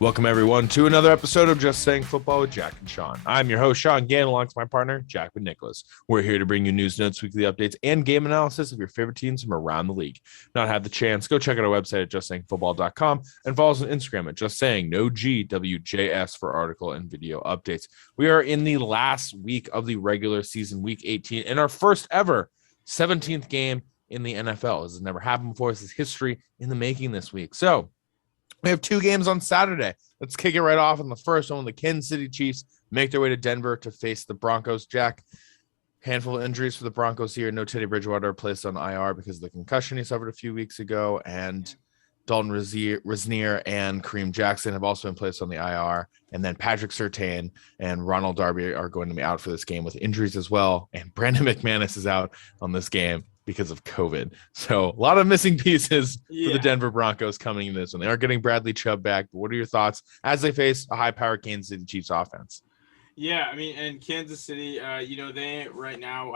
Welcome, everyone, to another episode of Just Saying Football with Jack and Sean. I'm your host, Sean Gann, along with my partner, Jack and Nicholas. We're here to bring you news, notes, weekly updates, and game analysis of your favorite teams from around the league. Not had the chance, go check out our website at justsayingfootball.com and follow us on Instagram at justsaying, for article and video updates. We are in the last week of the regular season, week 18, and our first ever 17th game in the NFL. This has never happened before. This is history in the making this week. So, we have two games on Saturday. Let's kick it right off in the first one. The Kansas City Chiefs make their way to Denver to face the Broncos. Jack, handful of injuries for the Broncos here. No Teddy Bridgewater placed on IR because of the concussion he suffered a few weeks ago. And Dalton Risneer and Kareem Jackson have also been placed on the IR. And then Patrick Surtain and Ronald Darby are going to be out for this game with injuries as well. And Brandon McManus is out on this game because of COVID. So a lot of missing pieces for the Denver Broncos coming in this one. They are getting Bradley Chubb back. But what are your thoughts as they face a high-powered Kansas City Chiefs offense? Yeah, I mean, and Kansas City, they right now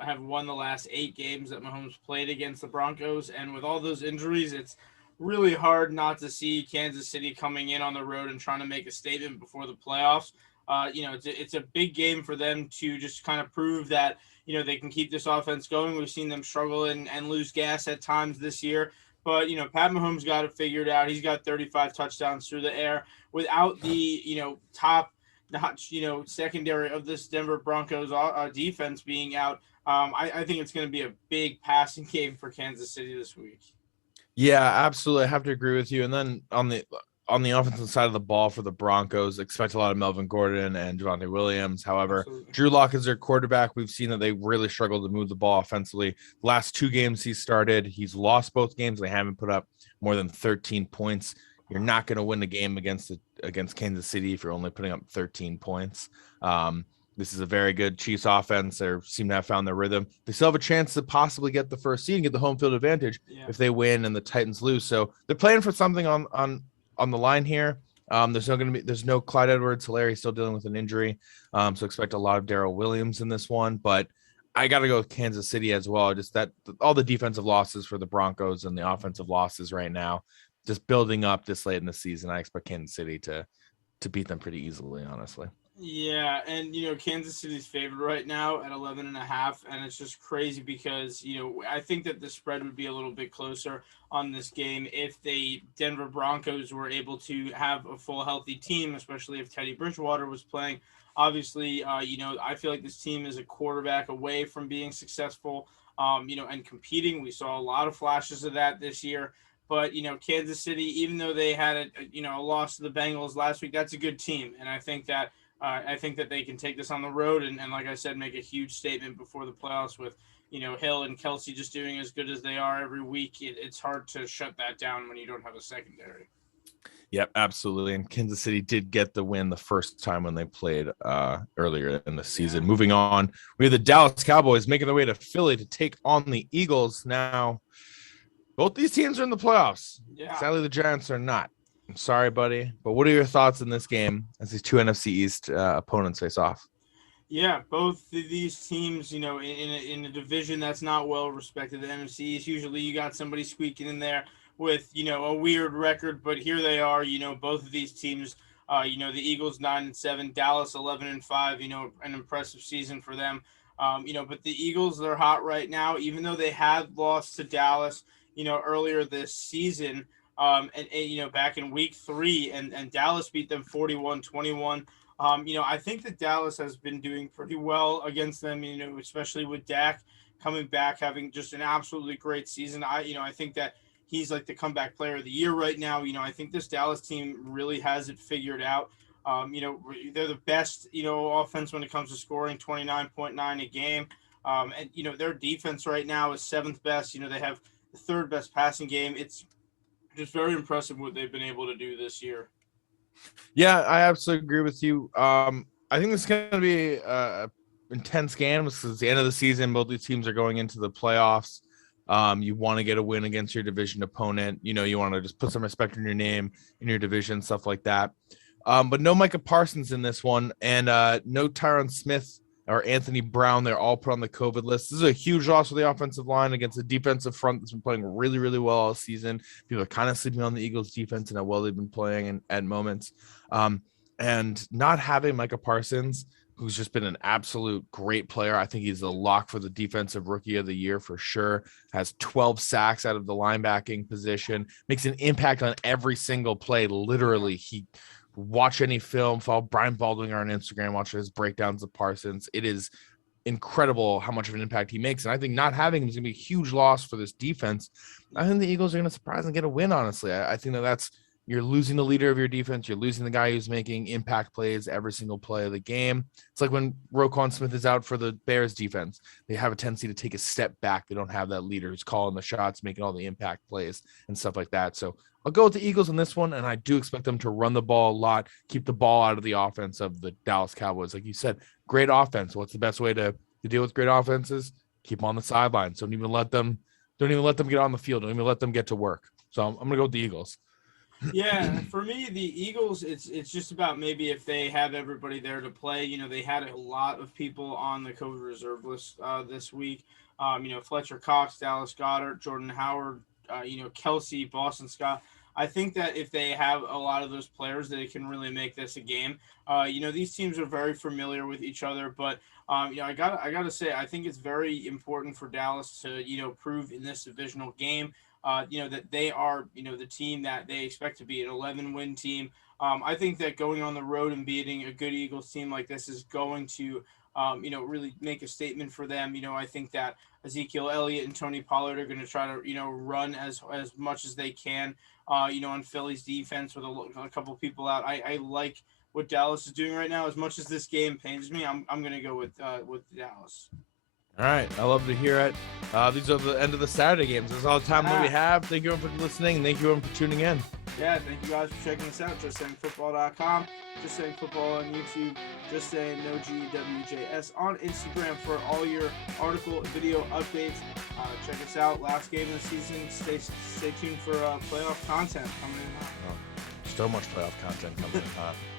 have won the last 8 games that Mahomes played against the Broncos. And with all those injuries, it's really hard not to see Kansas City coming in on the road and trying to make a statement before the playoffs. It's a big game for them to just kind of prove that, they can keep this offense going. We've seen them struggle and lose gas at times this year. But, Pat Mahomes got it figured out. He's got 35 touchdowns through the air without the, top notch, secondary of this Denver Broncos defense being out. I think it's going to be a big passing game for Kansas City this week. Yeah, absolutely. I have to agree with you. And then on the offensive side of the ball for the Broncos, expect a lot of Melvin Gordon and Javonte Williams. However, absolutely. Drew Lock is their quarterback. We've seen that they really struggled to move the ball offensively. The last 2 games he started, he's lost both games. They haven't put up more than 13 points. You're not going to win the game against Kansas City if you're only putting up 13 points. This is a very good Chiefs offense. They seem to have found their rhythm. They still have a chance to possibly get the first seed and get the home field advantage if they win and the Titans lose. So they're playing for something on the line here. There's no Clyde Edwards-Helaire still dealing with an injury. So expect a lot of Darrell Williams in this one, but I got to go with Kansas City as well. Just that all the defensive losses for the Broncos and the offensive losses right now, just building up this late in the season. I expect Kansas City to beat them pretty easily, honestly. Yeah, and Kansas City's favored right now at 11.5, and it's just crazy because I think that the spread would be a little bit closer on this game if the Denver Broncos were able to have a full healthy team, especially if Teddy Bridgewater was playing. Obviously, I feel like this team is a quarterback away from being successful, and competing. We saw a lot of flashes of that this year. But, Kansas City, even though they had a loss to the Bengals last week, that's a good team, and I think that they can take this on the road and like I said, make a huge statement before the playoffs with, Hill and Kelsey just doing as good as they are every week. It's hard to shut that down when you don't have a secondary. Yep, absolutely. And Kansas City did get the win the first time when they played earlier in the season. Yeah. Moving on, we have the Dallas Cowboys making their way to Philly to take on the Eagles. Now, both these teams are in the playoffs. Yeah. Sadly, the Giants are not. I'm sorry, buddy, but what are your thoughts in this game as these two NFC East opponents face off? Yeah, both of these teams, in a division that's not well respected, the NFC East, usually you got somebody squeaking in there with, a weird record, but here they are, both of these teams, the Eagles 9-7, Dallas 11-5, an impressive season for them. But the Eagles, they're hot right now, even though they had lost to Dallas, earlier this season. Back in week 3 and Dallas beat them 41-21. I think that Dallas has been doing pretty well against them, especially with Dak coming back, having just an absolutely great season. I think that he's like the comeback player of the year right now. I think this Dallas team really has it figured out. They're the best, offense when it comes to scoring, 29.9 a game. And their defense right now is 7th best. They have the 3rd best passing game. It's just very impressive what they've been able to do this year. Yeah, I absolutely agree with you. I think this is going to be an intense game because it's the end of the season. Both these teams are going into the playoffs. You want to get a win against your division opponent. You want to just put some respect in your name, in your division, stuff like that. But no Micah Parsons in this one, and no Tyron Smith or Anthony Brown. They're all put on the COVID list. This is a huge loss for the offensive line against a defensive front that's been playing really, really well all season. People are kind of sleeping on the Eagles defense and how well they've been playing at moments. And not having Micah Parsons, who's just been an absolute great player. I think he's a lock for the defensive rookie of the year for sure. Has 12 sacks out of the linebacking position, makes an impact on every single play. Literally, he watch any film, follow Brian Baldwin on Instagram, watch his breakdowns of Parsons. It is incredible how much of an impact he makes. And I think not having him is going to be a huge loss for this defense. I think the Eagles are going to surprise and get a win, honestly. I think that's, you're losing the leader of your defense. You're losing the guy who's making impact plays every single play of the game. It's like when Roquan Smith is out for the Bears defense. They have a tendency to take a step back. They don't have that leader who's calling the shots, making all the impact plays and stuff like that. So I'll go with the Eagles on this one, and I do expect them to run the ball a lot, keep the ball out of the offense of the Dallas Cowboys. Like you said, great offense. What's the best way to deal with great offenses? Keep them on the sidelines. Don't even let them get on the field. Don't even let them get to work. So I'm going to go with the Eagles. Yeah, for me, the Eagles, it's just about maybe if they have everybody there to play. You know, they had a lot of people on the COVID reserve list this week. Fletcher Cox, Dallas Goedert, Jordan Howard, Kelsey, Boston Scott. I think that if they have a lot of those players, that it can really make this a game. These teams are very familiar with each other, but I gotta say, I think it's very important for Dallas to prove in this divisional game that they are the team that they expect to be an 11-win team. I think that going on the road and beating a good Eagles team like this is going to really make a statement for them. I think that Ezekiel Elliott and Tony Pollard are going to try to run as much as they can. On Philly's defense with a couple of people out. I like what Dallas is doing right now. As much as this game pains me, I'm going to go with Dallas. All right. I love to hear it. These are the end of the Saturday games. That's all the time that we have. Thank you everyone for listening. And thank you everyone for tuning in. Yeah, thank you guys for checking us out. JustSayingFootball.com, Just Saying Football on YouTube, Just Saying No GWJS on Instagram for all your article and video updates. Check us out. Last game of the season. Stay tuned for playoff content coming in. So much playoff content coming in.